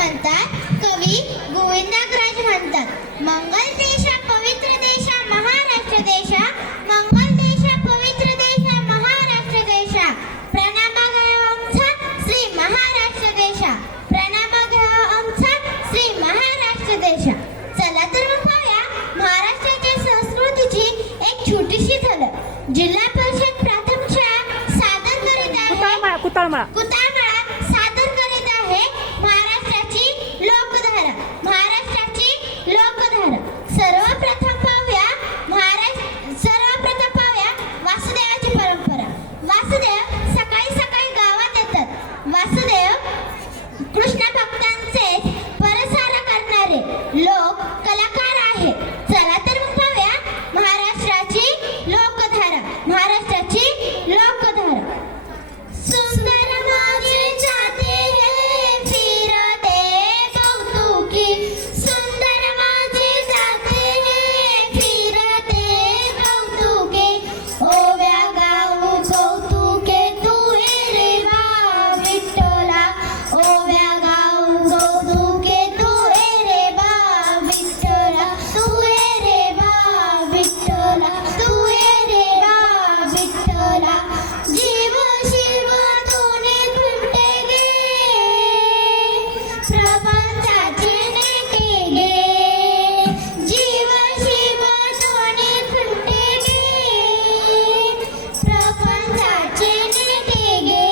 म्हणतात, कवी गोविंदाग्रज म्हणतात. मंगल देशा पवित्र देशा महाराष्ट्र देशा, मंगल देशा पवित्र देशा महाराष्ट्र देशा, प्रणाम आमचा श्री महाराष्ट्र देशा, प्रणाम आमचा श्री महाराष्ट्र देशा. चला तर मग पाहूया महाराष्ट्राच्या संस्कृतीची एक छोटीशी झलक. जिल्हा परिषद प्राथमिक शाळा सादर करीत आहे कुताळमाळा सादर करीत आहे महाराष्ट्राची लोकधारा. महाराष्ट्राची लोकधारा. सर्वप्रथम पाहूया वासुदेवाची परंपरा. वासुदेव सकाळी सकाळी गावात येतात. वासुदेव कृष्ण भक्तांचे परसार करणारे लोक कलाकार आहेत. चला तर मग पाहूया महाराष्ट्राची लोकधारा. महाराष्ट्राची लोकधारा. सुंदर माझे जाते हे फिरते कौतुकी, सुंदर माझे जाते हे फिरते कौतुके, ओव्या गाऊ कौतुके तू रे बा विठ्ठला, ओव्या गाऊ कौतुके तू रे बा विठ्ठला, तू रे बा विठ्ठला, तू रे बा विठ्ठला. जीव शिव तूने खुंटे गे, प्रपंचाचे नेटे गे. जीव शिव तूने खुंटे गे, प्रपंचाचे नेटे गे.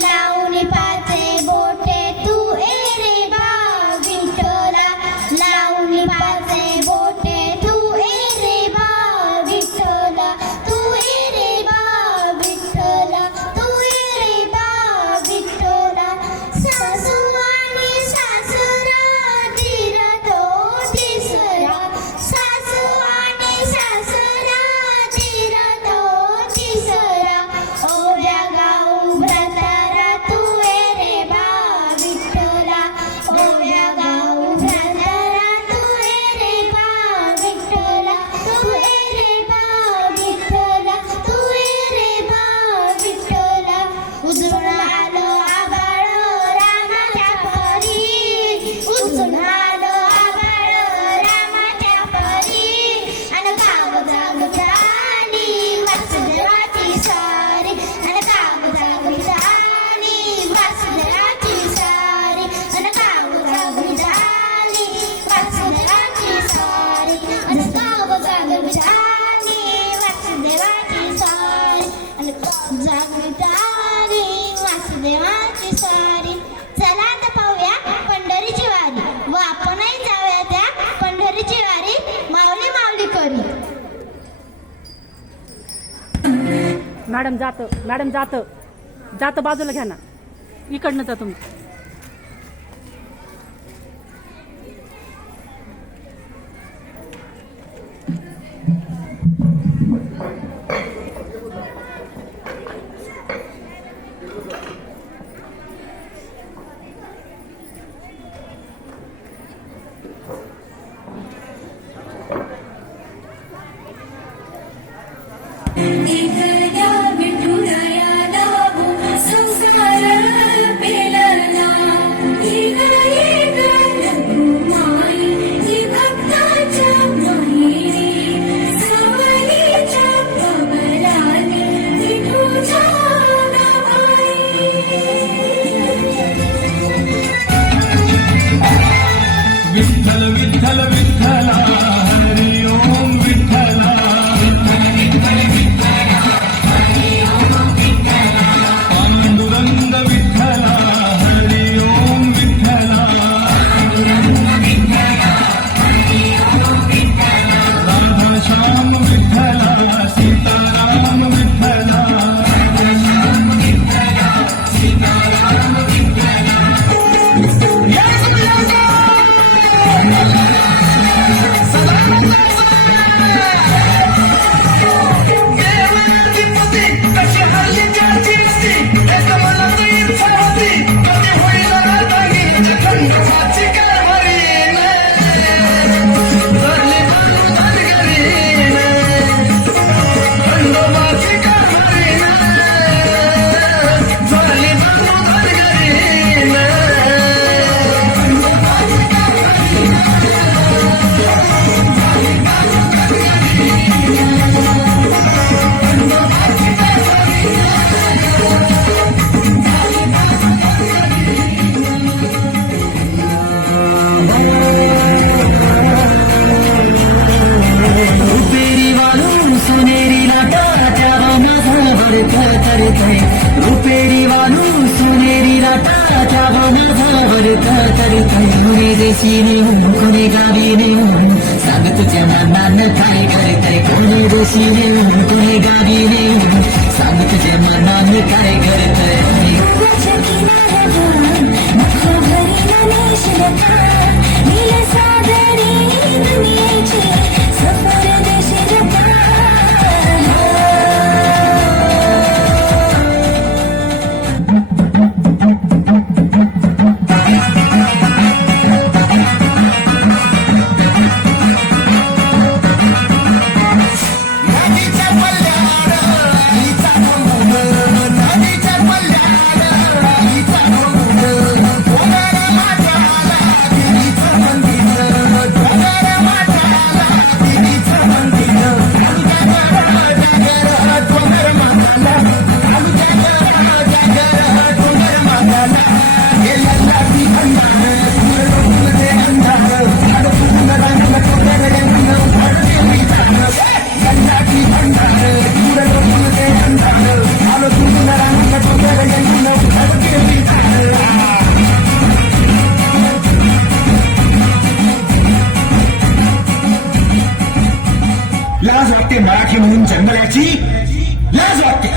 लावून पाचे बोटे तू रे बा विठ्ठला, लावून पाचे बोटे तू रे बा विठ्ठला, तू रे बा विठ्ठला, तू रे बा विठ्ठला. सासू आणि सासरा धीर तो तिसरा, सासू आणि सासरा धीर तो तिसरा, ओव्या गाऊ भ्रतारा तू रे बा विठ्ठला, ओव्या गाऊ भ्रतारा तू रे बा विठ्ठला, तू रे बा विठ्ठला, तू रे बा विठ्ठला. उजळून आलं आभाळ रामाच्या परी, उजळून आलं आभाळ रामाच्या परी, अन गाव जाग झाली वासुदेवाची सारी, अन गाव जाग झाली वासुदेवाची सारी, अन गाव जाग झाली वासुदेवाची सारी, अन गाव जाग झाली वासुदेवाची सारी, अन गाव जाग झाली वासुदेवाची सारी. चला आता पाहूया पंढरीची वारी व आपणही जाऊया त्या पंढरीची वारी माऊली माऊली करी. मॅडम जातं बाजूला घ्या ना, इकडनं जा तुम्ही. विठुराया लाभो संस्कार पेलना. करत तरी कोणी देशी नेऊन कोणी गावी नेऊन सांग तुझ्या मनानं काय करतय कोणी देशी नेऊन कोणी गावी नेऊन सांग तुझ्या मनानं काय करतय लाज वाटते मराठी म्हणून जन्मल्याची लाज वाटते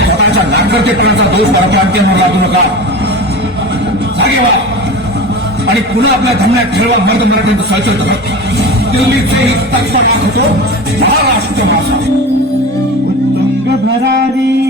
स्वतःच्या नाकर्तेपणाचा दोष परप्रांतीयांवर लादू नका जागे व्हा आणि पुन्हा आपल्या धर्मात ठरवा मर्द मराठ्यांचं सळसळत दिल्लीचे हित तत्व होतो महाराष्ट्र भाषा उत्तुंग भरारी